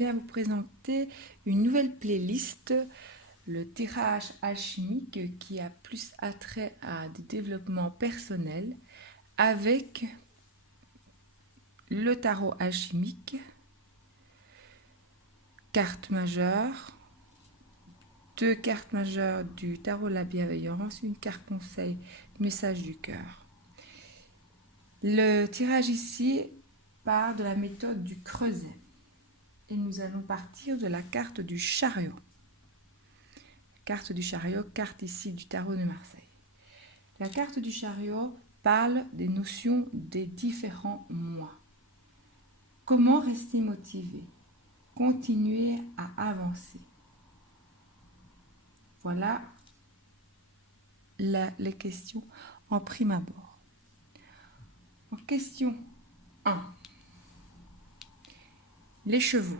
viens vous présenter une nouvelle playlist, le tirage alchimique qui a plus attrait à des développements personnels avec le tarot alchimique, carte majeure, 2 cartes majeures du tarot de la bienveillance, une carte conseil, message du cœur. Le tirage ici part de la méthode du creuset et nous allons partir de la carte du chariot. Carte du chariot, carte ici du tarot de Marseille. La carte du chariot parle des notions des différents mois. Comment rester motivé? Continuer à avancer. Voilà les questions en prime abord. En question 1. Les chevaux.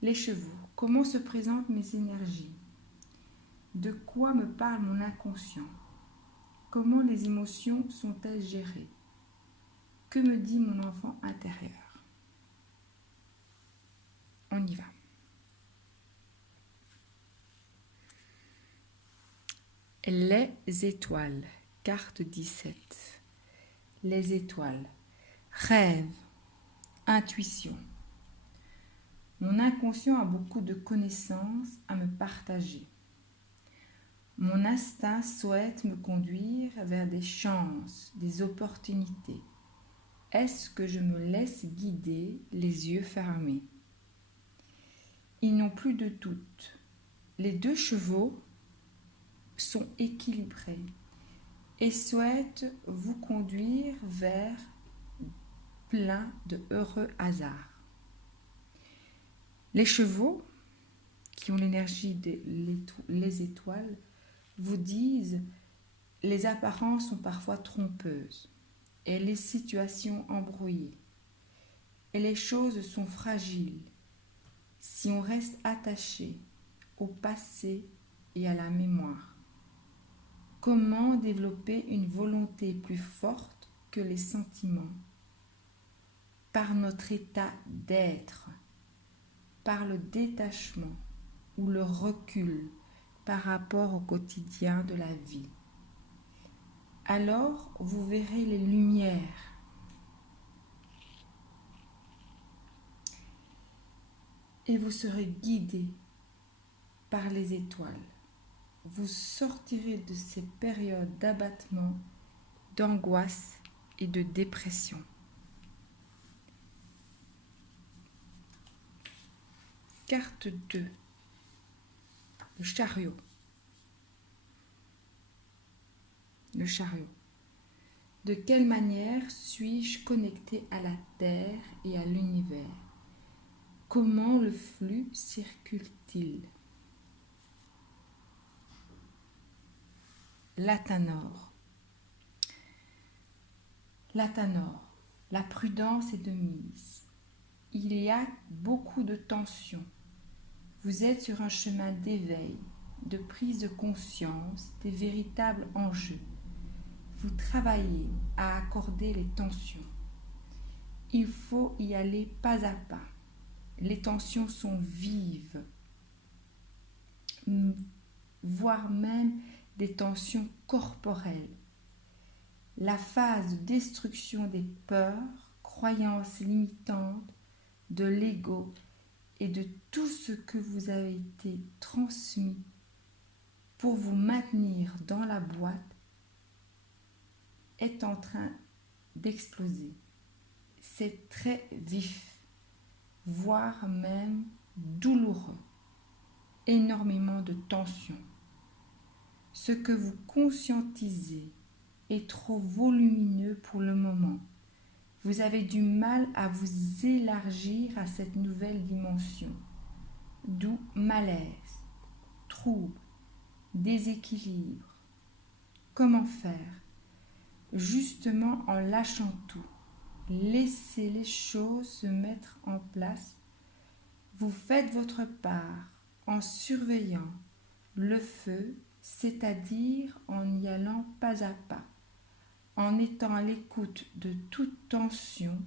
Les chevaux. Comment se présentent mes énergies? De quoi me parle mon inconscient? Comment les émotions sont-elles gérées? Que me dit mon enfant intérieur? On y va. Les étoiles. Carte 17. Les étoiles. Rêve. Intuition. Mon inconscient a beaucoup de connaissances à me partager. Mon instinct souhaite me conduire vers des chances, des opportunités. Est-ce que je me laisse guider les yeux fermés? Ils n'ont plus de doute. Les 2 chevaux sont équilibrés et souhaitent vous conduire vers plein de heureux hasards. Les chevaux, qui ont l'énergie des étoiles, vous disent les apparences sont parfois trompeuses et les situations embrouillées et les choses sont fragiles si on reste attaché au passé et à la mémoire. Comment développer une volonté plus forte que les sentiments? Par notre état d'être, par le détachement ou le recul par rapport au quotidien de la vie. Alors, vous verrez les lumières. Et vous serez guidé par les étoiles. Vous sortirez de ces périodes d'abattement, d'angoisse et de dépression. Carte 2. Le chariot. Le chariot. De quelle manière suis-je connecté à la Terre et à l'univers? Comment le flux circule-t-il? L'Athanor. L'Athanor. La prudence est de mise. Il y a beaucoup de tensions. Vous êtes sur un chemin d'éveil, de prise de conscience des véritables enjeux. Vous travaillez à accorder les tensions. Il faut y aller pas à pas. Les tensions sont vives, voire même des tensions corporelles. La phase de destruction des peurs, croyances limitantes, de l'ego et de tout ce que vous avez été transmis pour vous maintenir dans la boîte est en train d'exploser. C'est très vif, voire même douloureux. Énormément de tension. Ce que vous conscientisez est trop volumineux pour le moment. Vous avez du mal à vous élargir à cette nouvelle dimension. D'où malaise, trouble, déséquilibre. Comment faire? Justement en lâchant tout. Laissez les choses se mettre en place. Vous faites votre part en surveillant le feu, c'est-à-dire en y allant pas à pas, en étant à l'écoute de toute tension,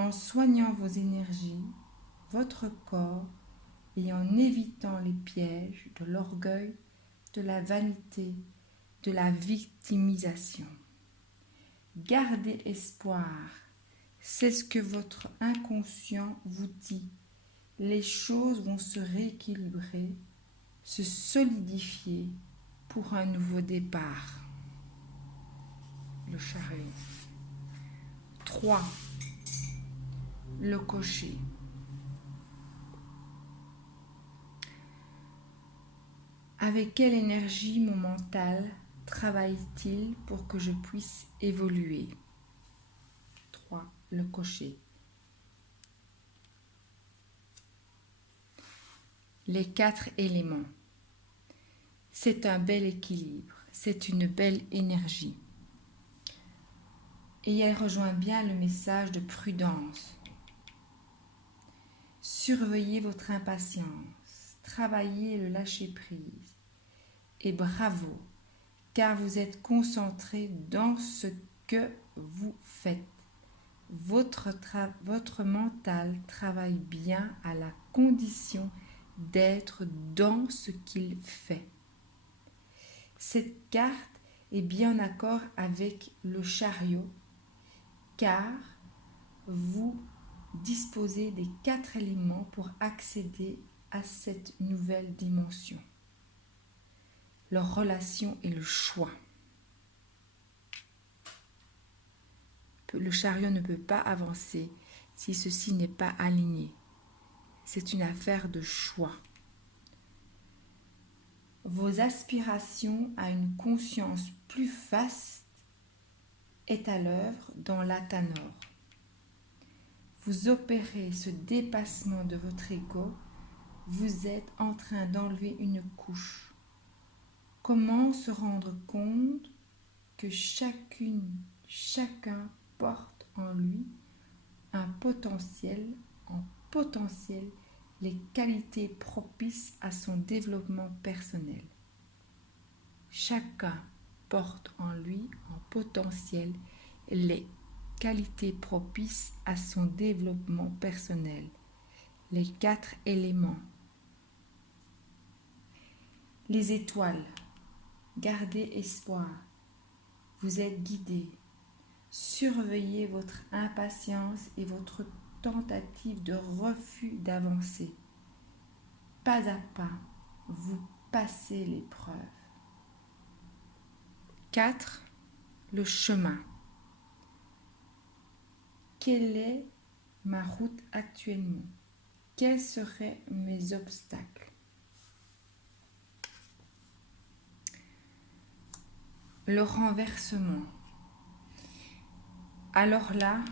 en soignant vos énergies, votre corps et en évitant les pièges de l'orgueil, de la vanité, de la victimisation. Gardez espoir, c'est ce que votre inconscient vous dit. Les choses vont se rééquilibrer, se solidifier pour un nouveau départ. Le chariot. 3. Le cocher. Avec quelle énergie mon mental travaille-t-il pour que je puisse évoluer? 3. Le cocher. Les 4 éléments. C'est un bel équilibre, c'est une belle énergie. Et elle rejoint bien le message de prudence. Surveillez votre impatience, travaillez le lâcher-prise. Et bravo, car vous êtes concentré dans ce que vous faites. Votre mental travaille bien à la condition d'être dans ce qu'il fait. Cette carte est bien en accord avec le chariot, car vous disposez des 4 éléments pour accéder à cette nouvelle dimension. Leur relation et le choix. Le chariot ne peut pas avancer si ceci n'est pas aligné. C'est une affaire de choix. Vos aspirations à une conscience plus vaste est à l'œuvre dans l'Athanor. Vous opérez ce dépassement de votre ego, vous êtes en train d'enlever une couche. Comment se rendre compte que chacun porte en lui un potentiel, les qualités propices à son développement personnel. Chacun porte en lui en potentiel les qualités propices à son développement personnel. Les 4 éléments. Les étoiles. Gardez espoir. Vous êtes guidé. Surveillez votre impatience et votre tentative de refus d'avancer. Pas à pas, vous passez l'épreuve. 4. Le chemin. Quelle est ma route actuellement? Quels seraient mes obstacles? Le renversement. Alors là,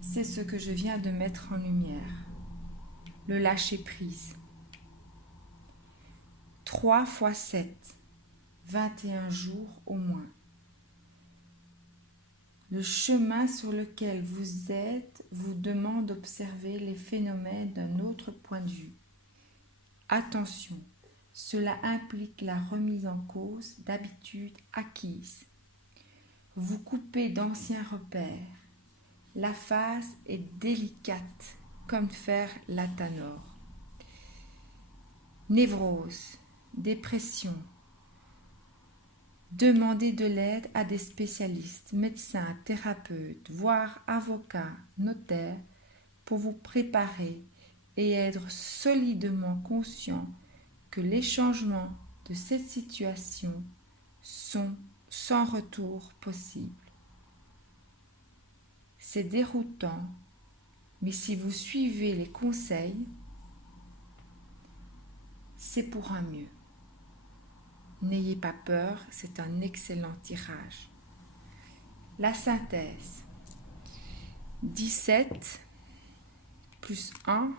c'est ce que je viens de mettre en lumière. Le lâcher-prise. 3 x 7, 21 jours au moins. Le chemin sur lequel vous êtes vous demande d'observer les phénomènes d'un autre point de vue. Attention, cela implique la remise en cause d'habitudes acquises. Vous coupez d'anciens repères. La phase est délicate, comme faire l'Athanor. Névrose, dépression. Demandez de l'aide à des spécialistes, médecins, thérapeutes, voire avocats, notaires, pour vous préparer et être solidement conscient que les changements de cette situation sont sans retour possible. C'est déroutant, mais si vous suivez les conseils, c'est pour un mieux. N'ayez pas peur, c'est un excellent tirage. La synthèse. 17 plus 1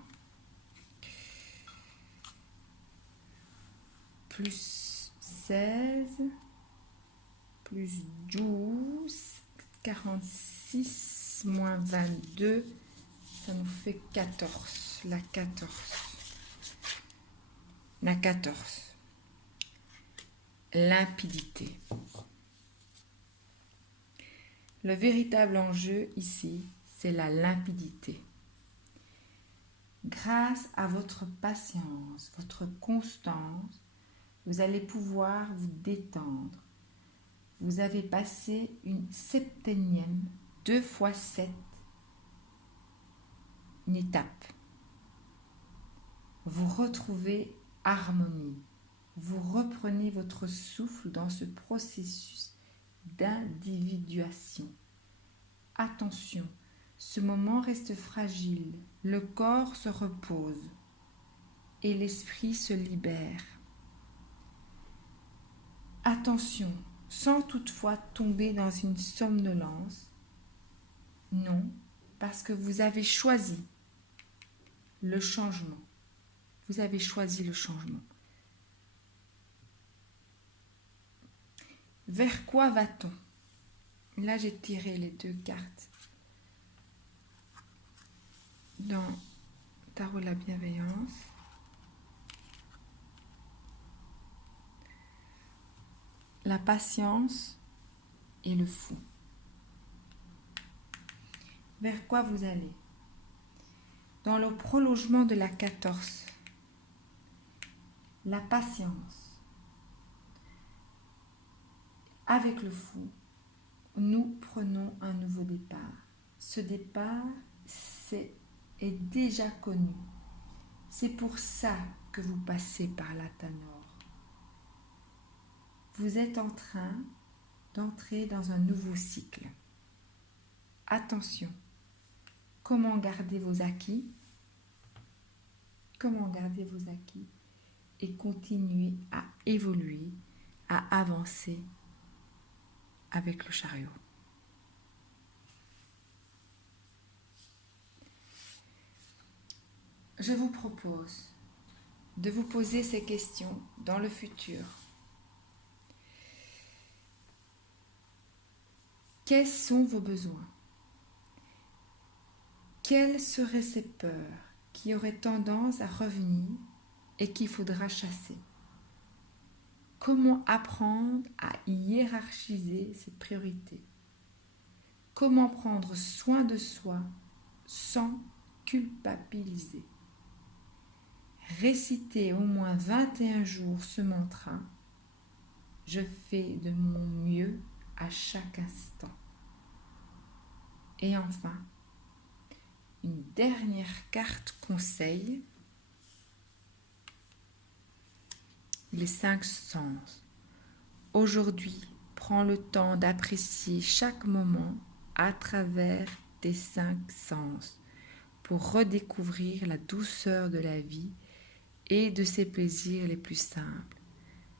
plus 16 plus 12, 46 moins 22, ça nous fait 14. La 14. Limpidité. Le véritable enjeu ici, c'est la limpidité. Grâce à votre patience, votre constance, vous allez pouvoir vous détendre. Vous avez passé une septénième, 2 fois 7, une étape. Vous retrouvez harmonie. Vous reprenez votre souffle dans ce processus d'individuation. Attention, ce moment reste fragile. Le corps se repose et l'esprit se libère. Attention, sans toutefois tomber dans une somnolence. Non, parce que vous avez choisi le changement. Vous avez choisi le changement. Vers quoi va-t-on? Là, j'ai tiré les 2 cartes dans Tarot de la bienveillance. La patience et le fou. Vers quoi vous allez? Dans le prolongement de la 14, la patience. Avec le fou, nous prenons un nouveau départ. Ce départ est déjà connu. C'est pour ça que vous passez par la Tanor. Vous êtes en train d'entrer dans un nouveau cycle. Attention, comment garder vos acquis? Comment garder vos acquis et continuer à évoluer, à avancer avec le chariot. Je vous propose de vous poser ces questions dans le futur. Quels sont vos besoins? Quelles seraient ces peurs qui auraient tendance à revenir et qu'il faudra chasser? Comment apprendre à hiérarchiser ses priorités? Comment prendre soin de soi sans culpabiliser? Récitez au moins 21 jours ce mantra. Je fais de mon mieux à chaque instant. Et enfin, une dernière carte conseil. Les 5 sens. Aujourd'hui, prends le temps d'apprécier chaque moment à travers tes 5 sens pour redécouvrir la douceur de la vie et de ses plaisirs les plus simples.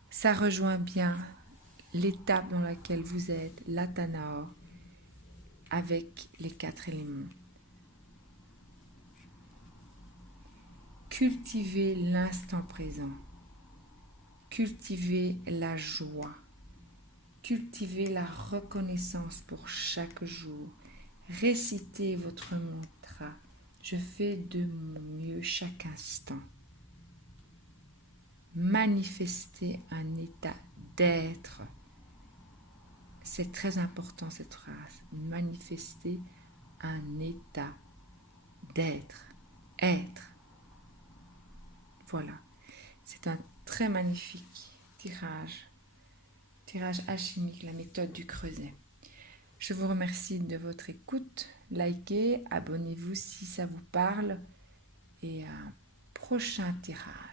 Ça rejoint bien l'étape dans laquelle vous êtes, la Tanor, avec les 4 éléments. Cultivez l'instant présent. Cultivez la joie. Cultivez la reconnaissance pour chaque jour. Récitez votre mantra. Je fais de mon mieux chaque instant. Manifestez un état d'être. C'est très important cette phrase. Manifester un état d'être. Être. Voilà. C'est un très magnifique tirage alchimique, la méthode du creuset. Je vous remercie de votre écoute. Likez, abonnez-vous si ça vous parle et à un prochain tirage.